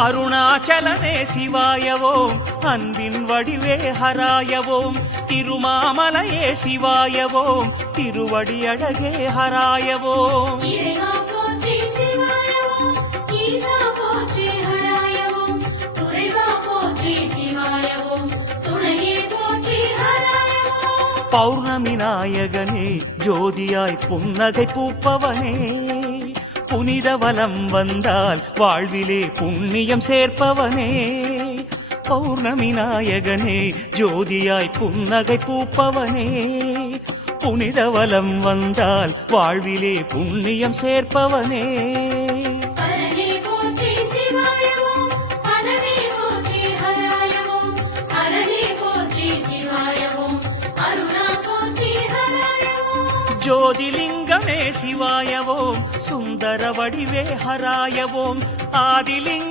அருணாச்சலனே சிவாயவோம் அன்பின் வடிவே ஹராயவோம் திருமாமலையே சிவாயவோம் திருவடி அழகே ஹராயவோம் பௌர்ணமி நாயகனே ஜோதியாய் புன்னகை பூப்பவனே புனித வலம் வந்தால் வாழ்விலே புண்ணியம் சேர்ப்பவனே பௌர்ணமி நாயகனே ஜோதியாய் புன்னகை பூப்பவனே புனித வலம் வந்தால் வாழ்விலே புண்ணியம் சேர்ப்பவனே ஜோதிலிங்கமே சிவாயவோம் சுந்தர வடிவே ஹராயவோம் ஆதிலிங்க